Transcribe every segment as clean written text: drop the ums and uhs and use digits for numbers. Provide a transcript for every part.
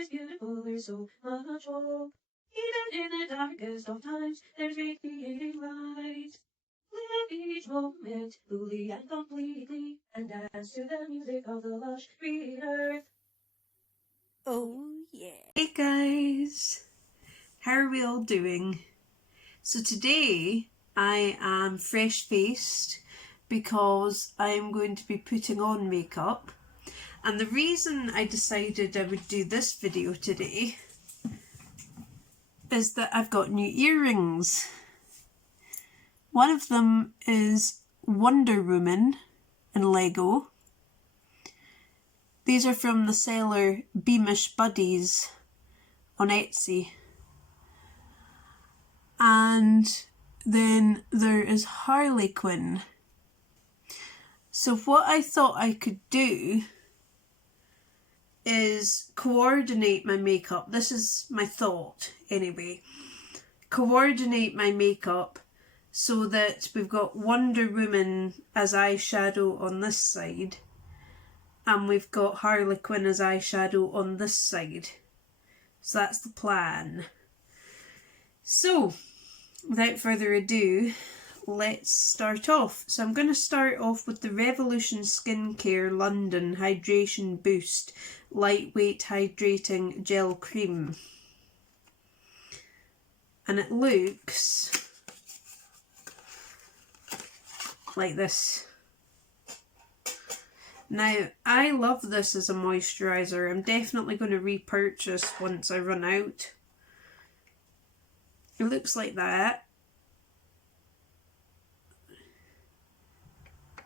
is beautiful, there's so much hope. Even in the darkest of times, there's radiating light. Live each moment fully and completely, and dance to the music of the lush green earth. Oh yeah. Hey guys, how are we all doing? So today I am fresh faced because I'm going to be putting on makeup, and the reason I decided I would do this video today is that I've got new earrings. One of them is Wonder Woman in Lego. These are from the seller Beamish Buddies on Etsy. And then there is Harley Quinn. So what I thought I could do is coordinate my makeup. This is my thought anyway. Coordinate my makeup so that we've got Wonder Woman as eyeshadow on this side and we've got Harley Quinn as eyeshadow on this side. So that's the plan. So without further ado, let's start off. So I'm going to start off with the Revolution Skincare London Hydration Boost Lightweight Hydrating Gel Cream. And it looks like this. Now, I love this as a moisturiser. I'm definitely going to repurchase once I run out. It looks like that.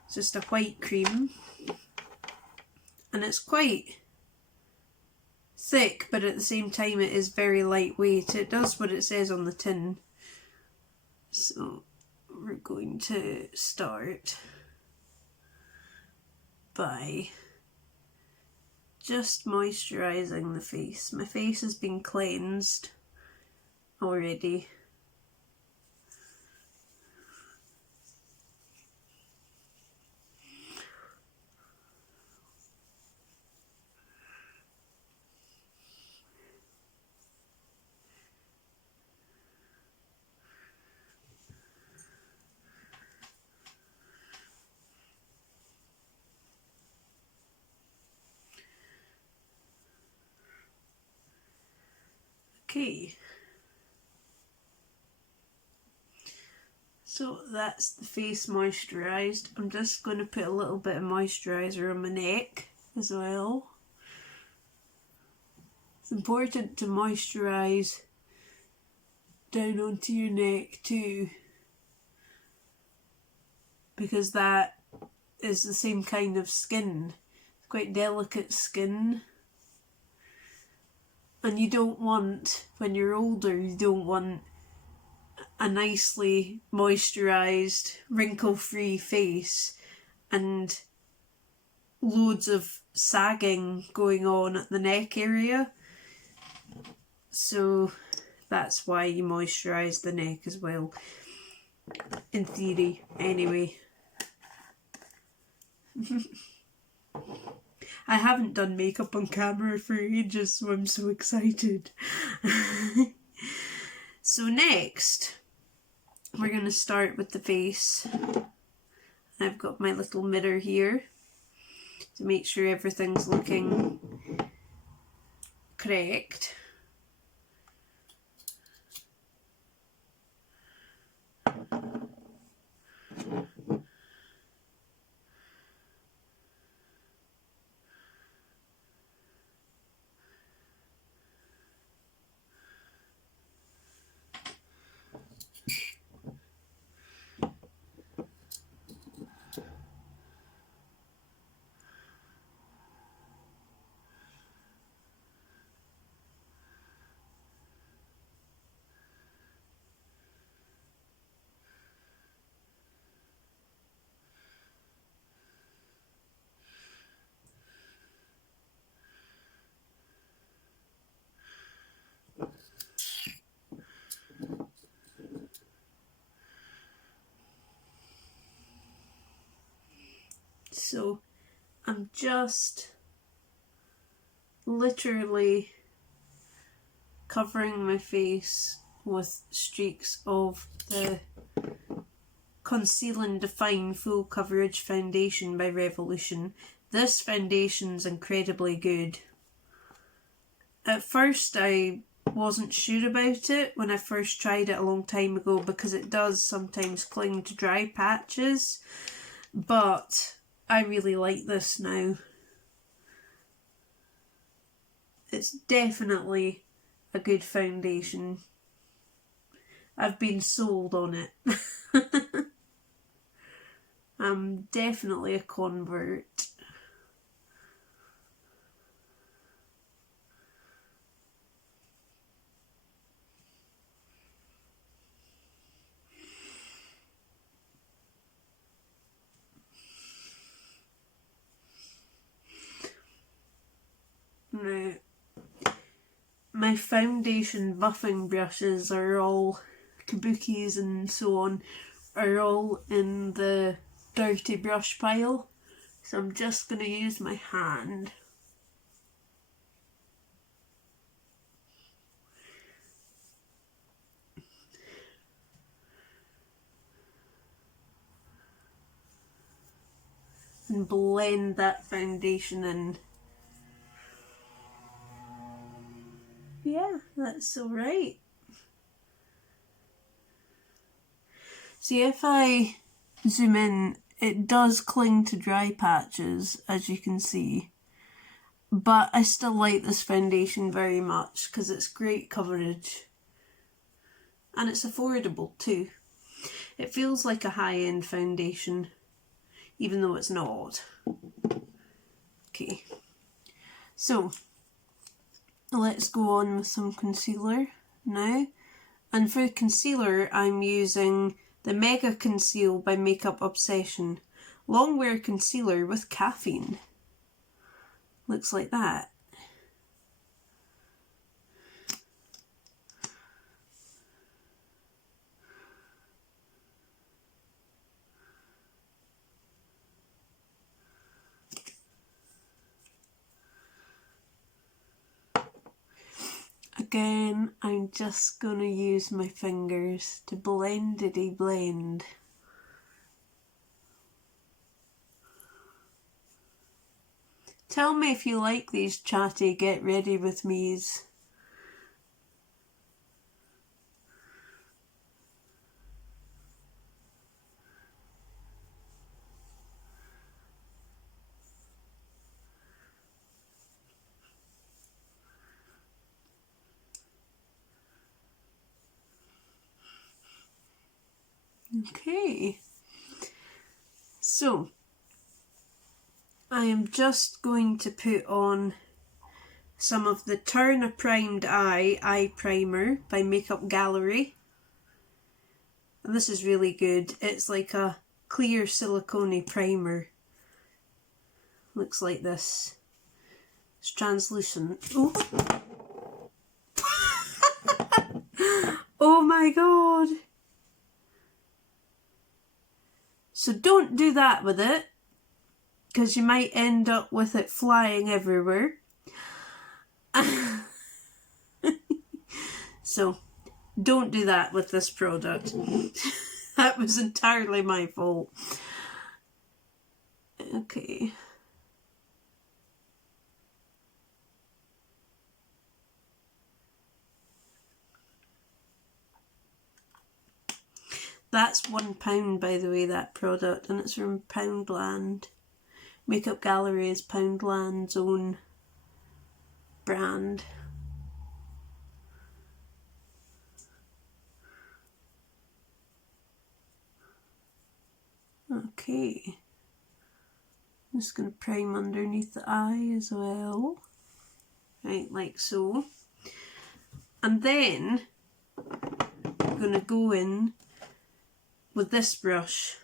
It's just a white cream. And it's quite thick, but at the same time it is very lightweight. It does what it says on the tin. So we're going to start by just moisturising the face. My face has been cleansed already. Okay, so that's the face moisturised. I'm just going to put a little bit of moisturiser on my neck as well. It's important to moisturise down onto your neck too, because that is the same kind of skin. It's quite delicate skin. And you don't want, when you're older, you don't want a nicely moisturised, wrinkle-free face and loads of sagging going on at the neck area. So that's why you moisturise the neck as well, in theory, anyway. I haven't done makeup on camera for ages, so I'm so excited. So next, we're going to start with the face. I've got my little mirror here to make sure everything's looking correct. So I'm just literally covering my face with streaks of the Conceal and Define Full Coverage Foundation by Revolution. This foundation's incredibly good. At first I wasn't sure about it when I first tried it a long time ago, because it does sometimes cling to dry patches, but I really like this now. It's definitely a good foundation. I've been sold on it. I'm definitely a convert. Now, my foundation buffing brushes are all, kabukis and so on, are all in the dirty brush pile. So I'm just going to use my hand. And blend that foundation in. Yeah, that's alright. See, if I zoom in, it does cling to dry patches, as you can see. But I still like this foundation very much because it's great coverage. And it's affordable too. It feels like a high-end foundation, even though it's not. Okay, so let's go on with some concealer now. And for concealer, I'm using the Mega Conceal by Makeup Obsession Longwear Concealer with Caffeine. Looks like that. Again, I'm just going to use my fingers to blend. Tell me if you like these chatty get ready with me's. Okay, so I am just going to put on some of the Turn a Primed Eye Primer by Makeup Gallery. And this is really good. It's like a clear silicone primer. Looks like this. It's translucent. Oh, oh my god! So don't do that with it, because you might end up with it flying everywhere. So don't do that with this product. That was entirely my fault. Okay. That's £1, by the way, that product, and it's from Poundland. Makeup Gallery is Poundland's own brand. Okay. I'm just going to prime underneath the eye as well. Right, like so. And then I'm going to go in with this brush.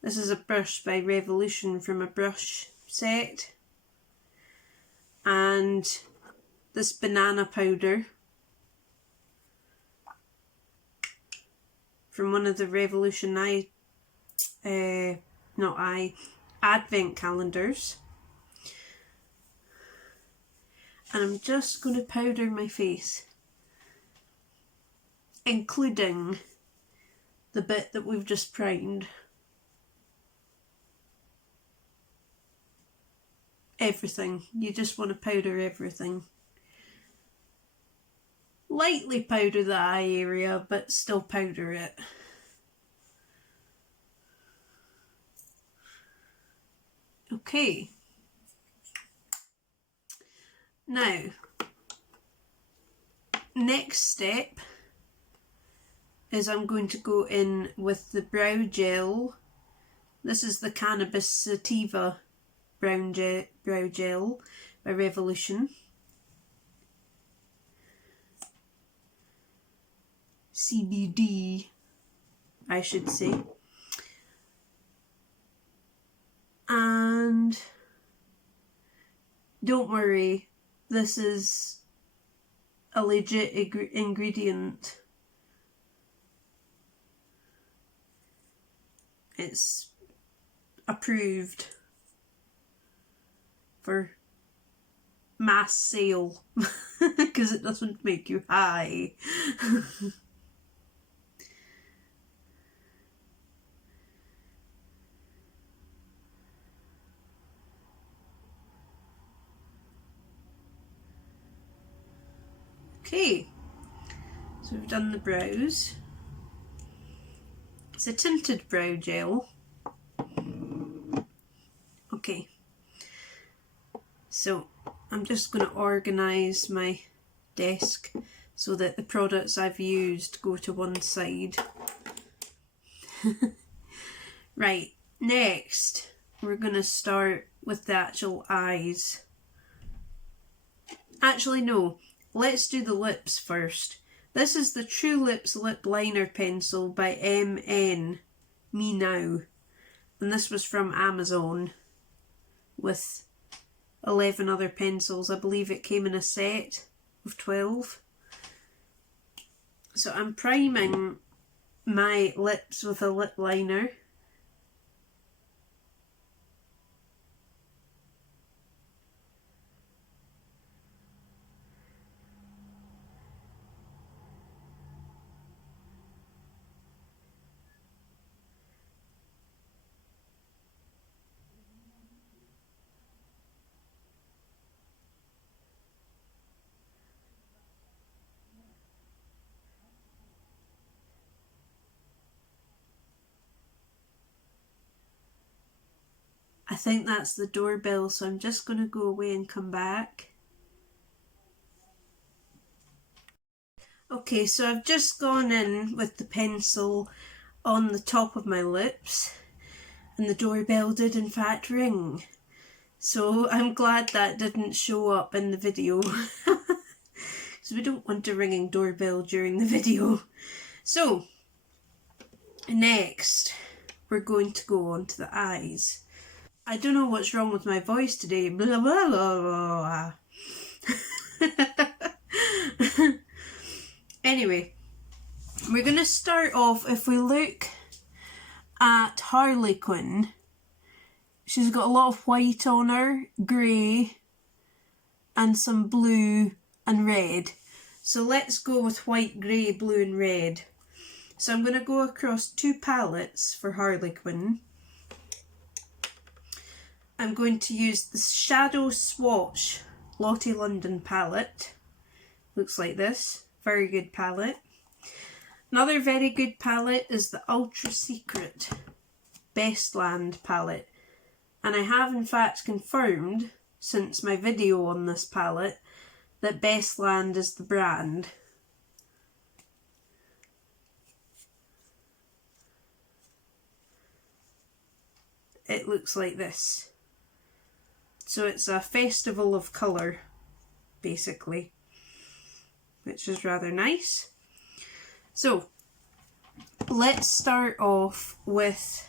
This is a brush by Revolution from a brush set. And this banana powder from one of the Revolution Advent calendars. and I'm just going to powder my face, including the bit that we've just primed. Everything. You just want to powder everything. Lightly powder the eye area, but still powder it. Okay. Now, next step is I'm going to go in with the brow gel. This is the Cannabis Sativa brow gel by Revolution. CBD, I should say. And don't worry, this is a legit ingredient. It's approved for mass sale because it doesn't make you high. Okay, so we've done the brows. It's a tinted brow gel. Okay, so I'm just going to organise my desk so that the products I've used go to one side. Right, next we're going to start with the actual eyes. Actually no, let's do the lips first. This is the True Lips Lip Liner Pencil by MN, Me Now. And this was from Amazon with 11 other pencils. I believe it came in a set of 12. So I'm priming my lips with a lip liner. I think that's the doorbell, so I'm just going to go away and come back. Okay, so I've just gone in with the pencil on the top of my lips, and the doorbell did in fact ring. So I'm glad that didn't show up in the video, because we don't want a ringing doorbell during the video. So, next we're going to go on to the eyes. I don't know what's wrong with my voice today. Blah, blah, blah, blah. Anyway, we're going to start off, if we look at Harley Quinn, she's got a lot of white on her, grey, and some blue and red. So let's go with white, grey, blue and red. So I'm going to go across two palettes for Harley Quinn. I'm going to use the Shadow Swatch Lottie London palette. Looks like this. Very good palette. Another very good palette is the Ultra Secret Bestland palette. And I have in fact confirmed, since my video on this palette, that Bestland is the brand. It looks like this. So it's a festival of colour, basically, which is rather nice. So let's start off with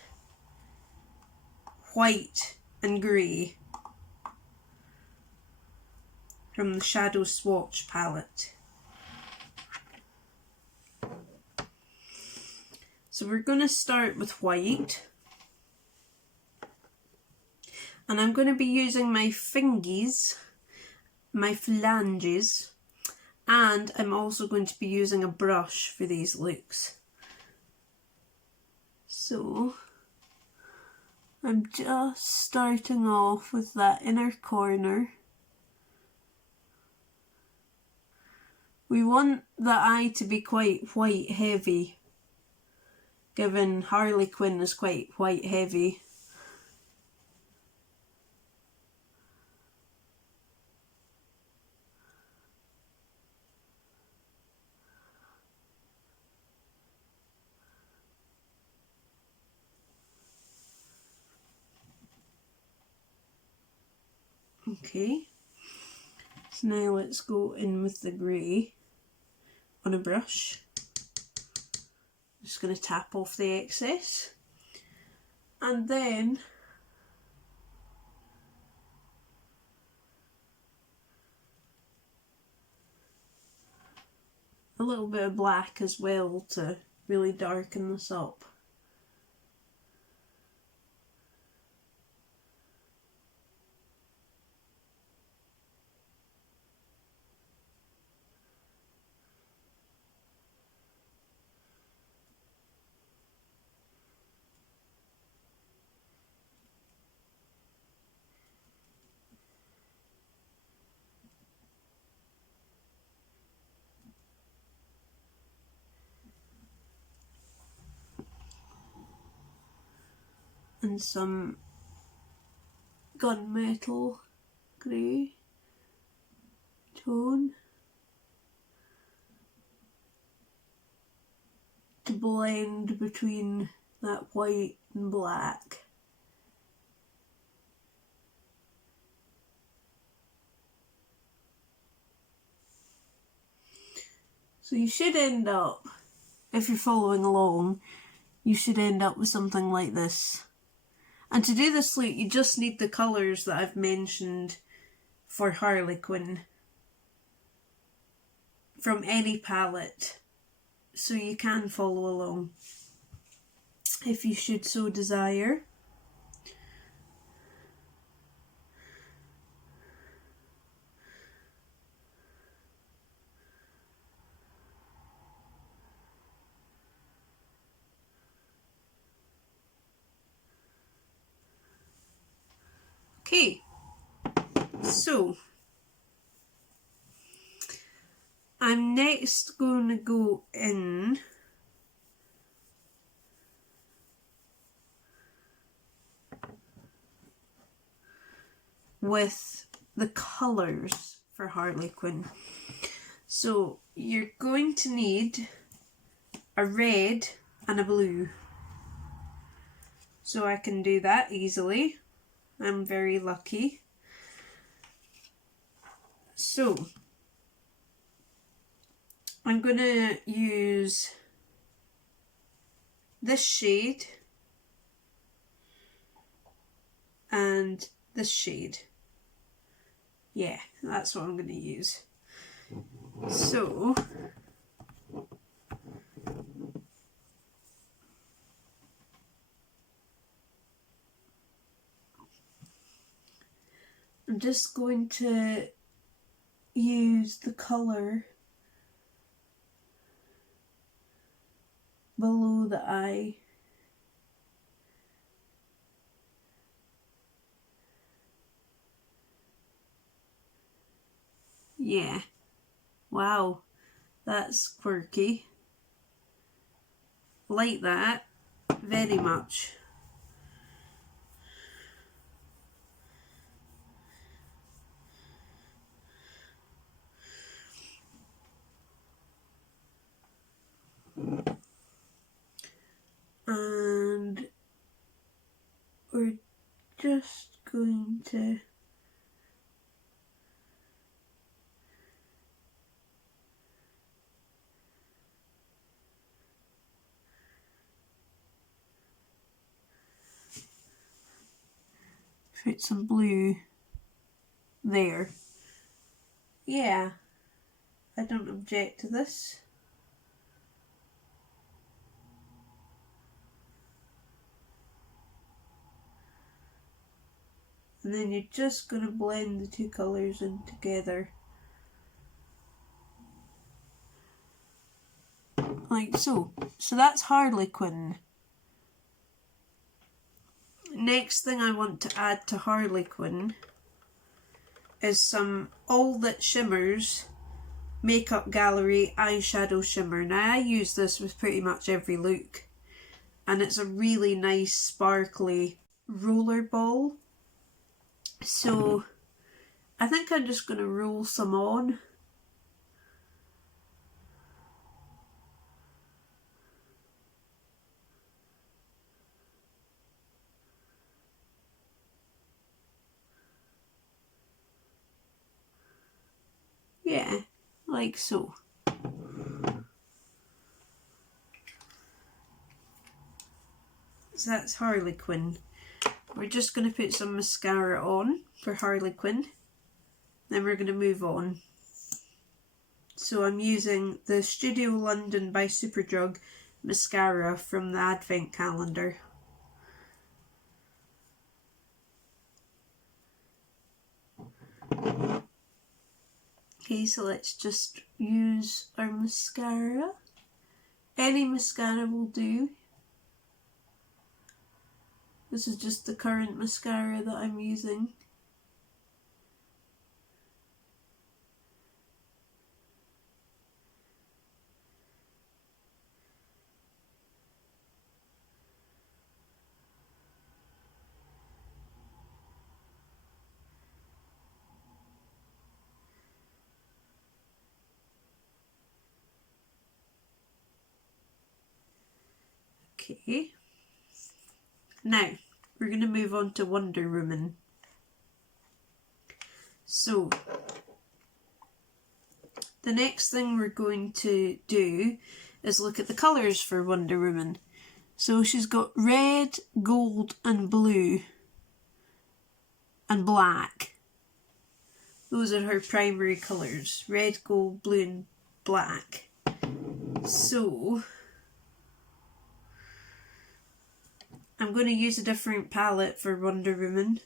white and grey from the Shadow Swatch palette. So we're going to start with white. And I'm going to be using my fingies, my phalanges, and I'm also going to be using a brush for these looks. So I'm just starting off with that inner corner. We want the eye to be quite white heavy, given Harley Quinn is quite white heavy. Okay, so now let's go in with the grey on a brush. Just going to tap off the excess, and then a little bit of black as well to really darken this up. And some gunmetal grey tone to blend between that white and black. So you should end up, if you're following along, you should end up with something like this. And to do this look, you just need the colours that I've mentioned for Harley Quinn from any palette, so you can follow along if you should so desire. Okay, so I'm next going to go in with the colours for Harley Quinn. So you're going to need a red and a blue. So I can do that easily. I'm very lucky. So I'm going to use this shade and this shade. Yeah, that's what I'm going to use. So I'm just going to use the colour below the eye. Yeah, wow, that's quirky. Like that, very much. And we're just going to put some blue there. Yeah, I don't object to this. And then you're just going to blend the two colours in together. Like so. So that's Harley Quinn. Next thing I want to add to Harley Quinn is some All That Shimmers Makeup Gallery eyeshadow shimmer. Now I use this with pretty much every look, and it's a really nice sparkly roller ball. So I think I'm just going to roll some on. Yeah, like so. So that's Harley Quinn. We're just going to put some mascara on for Harley Quinn. Then we're going to move on. So I'm using the Studio London by Superdrug mascara from the Advent calendar. Okay, so let's just use our mascara. Any mascara will do. This is just the current mascara that I'm using. Okay. Now, we're going to move on to Wonder Woman. So, the next thing we're going to do is look at the colours for Wonder Woman. So she's got red, gold and blue and black. Those are her primary colours. Red, gold, blue and black. So I'm going to use a different palette for Wonder Woman.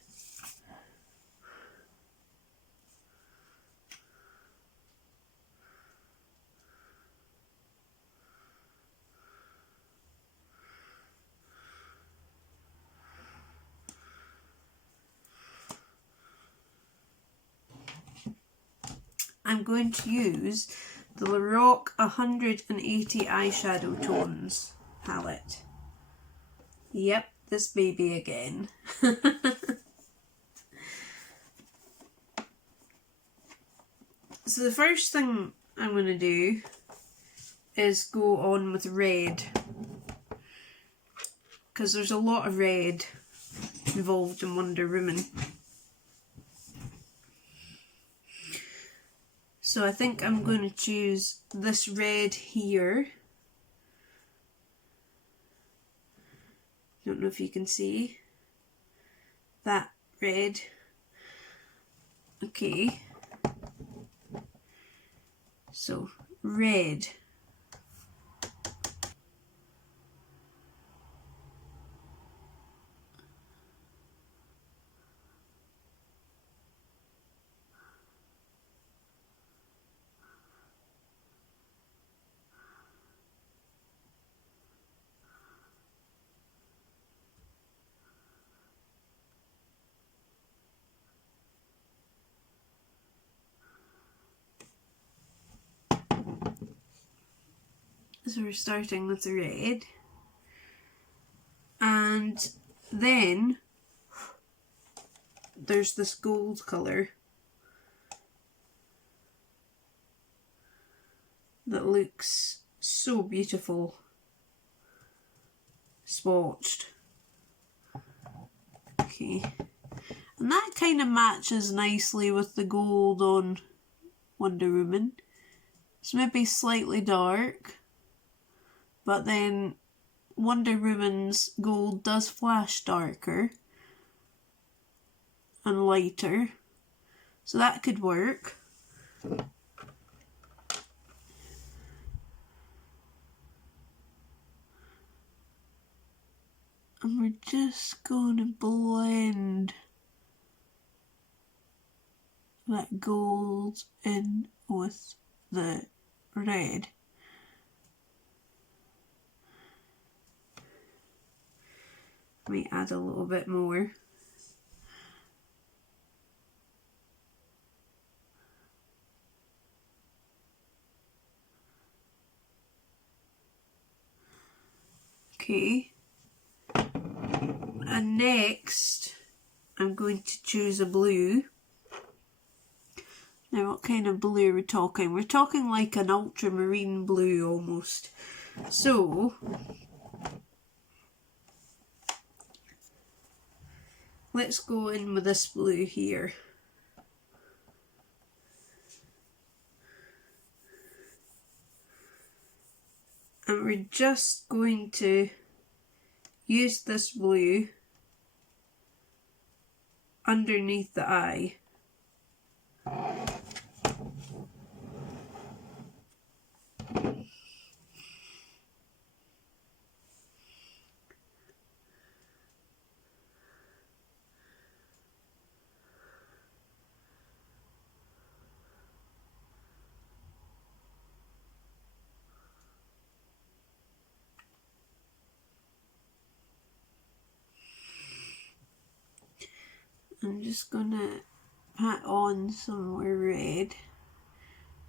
I'm going to use the Lorac 180 eyeshadow tones palette. Yep, this baby again. So the first thing I'm going to do is go on with red, because there's a lot of red involved in Wonder Woman. So I think I'm going to choose this red here. Don't know if you can see that red. Okay. So red. So we're starting with the red, and then there's this gold colour that looks so beautiful swatched. Okay, and that kind of matches nicely with the gold on Wonder Woman. It's maybe slightly dark, but then Wonder Woman's gold does flash darker and lighter, so that could work. And we're just going to blend that goes in with the red. Might add a little bit more. Okay, and next I'm going to choose a blue. Now what kind of blue are we talking? We're talking like an ultramarine blue almost. So let's go in with this blue here. And we're just going to use this blue underneath the eye. I'm just gonna pat on some more red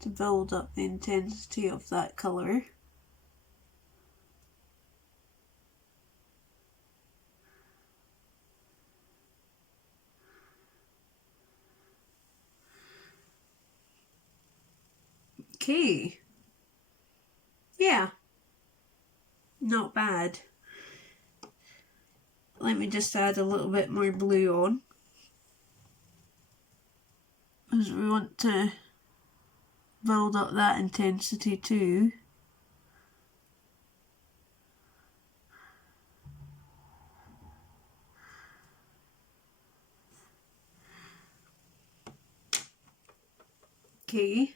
to build up the intensity of that colour. Okay, yeah, not bad. Let me just add a little bit more blue on, because we want to build up that intensity too. Okay,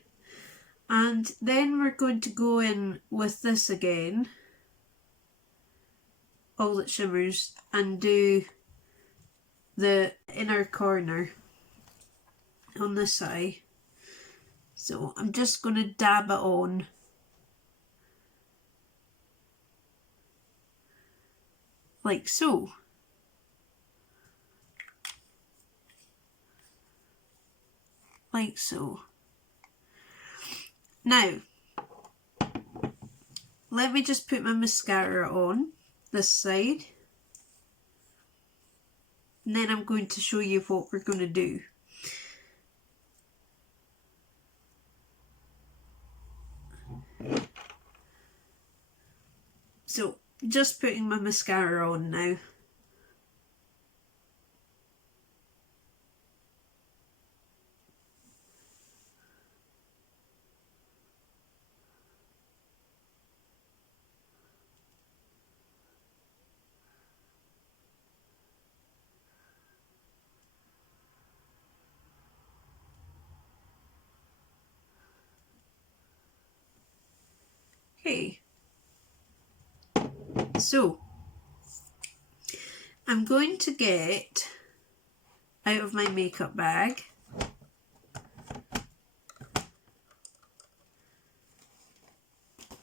and then we're going to go in with this again, All That Shimmers, and do the inner corner on this eye. So I'm just going to dab it on. Like so. Like so. Now, let me just put my mascara on this side. And then I'm going to show you what we're going to do. So, just putting my mascara on now. Okay. So, I'm going to get out of my makeup bag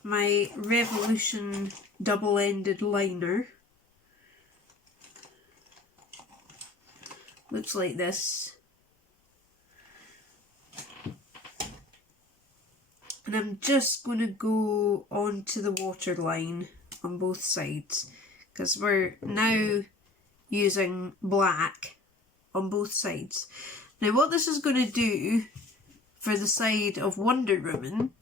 my Revolution double-ended liner. Looks like this. And I'm just going to go onto the waterline on both sides, because we're now using black on both sides. Now what this is going to do for the side of Wonder Woman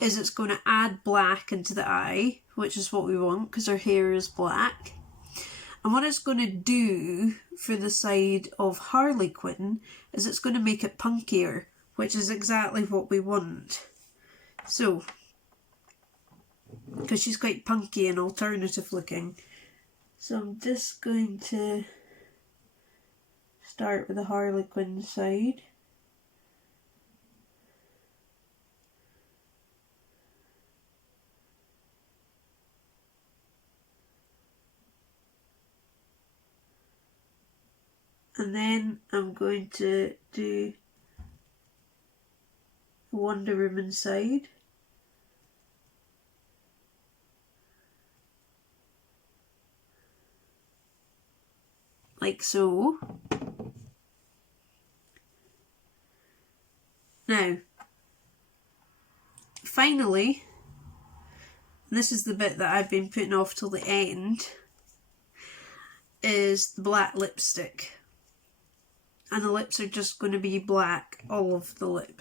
is it's going to add black into the eye, which is what we want because her hair is black. And what it's going to do for the side of Harley Quinn is it's going to make it punkier, which is exactly what we want. So, because she's quite punky and alternative looking. So I'm just going to start with the Harley Quinn side. And then I'm going to do Wonder Woman side. Like so. Now, finally, this is the bit that I've been putting off till the end, is the black lipstick. And the lips are just going to be black. All of the lip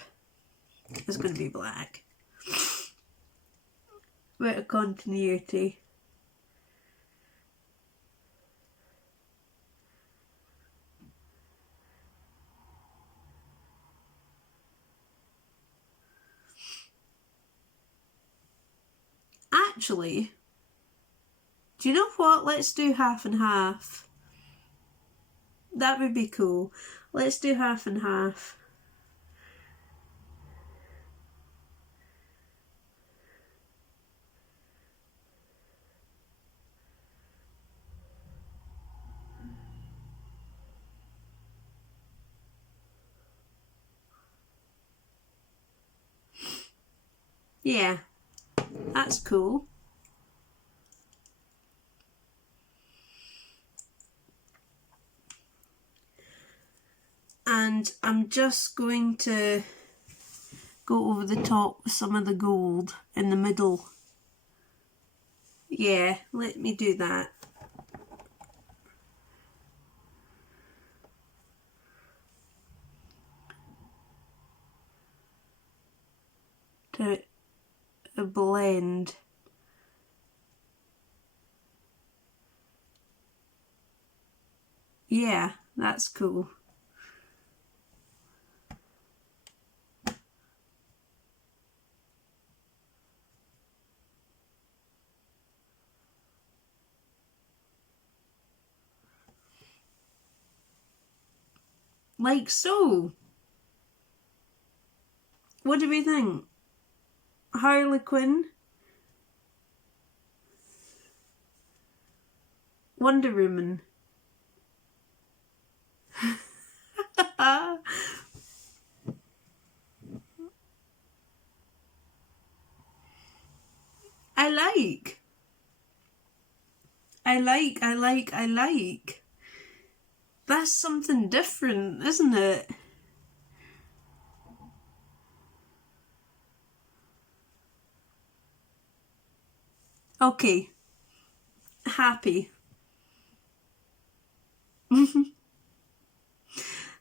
is going to be black. Bit of continuity. Actually, do you know what? Let's do half and half. That would be cool. Let's do half and half. Yeah, that's cool. And I'm just going to go over the top with some of the gold in the middle. Yeah, let me do that. To a blend. Yeah, that's cool. Like so. What do we think? Harley Quinn? Wonder Woman? I like. That's something different, isn't it? Okay. Happy.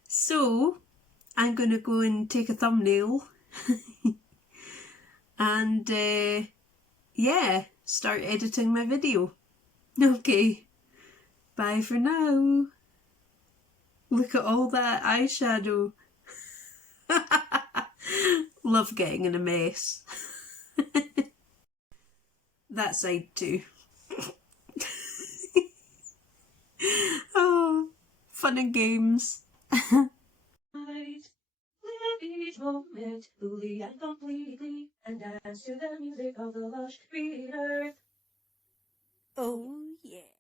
So, I'm going to go and take a thumbnail and yeah, start editing my video. Okay, bye for now. Look at all that eyeshadow. Love getting in a mess. That side too. Oh, fun and games. Live each moment fully and completely, and dance to the music of the lush green earth. Oh yeah.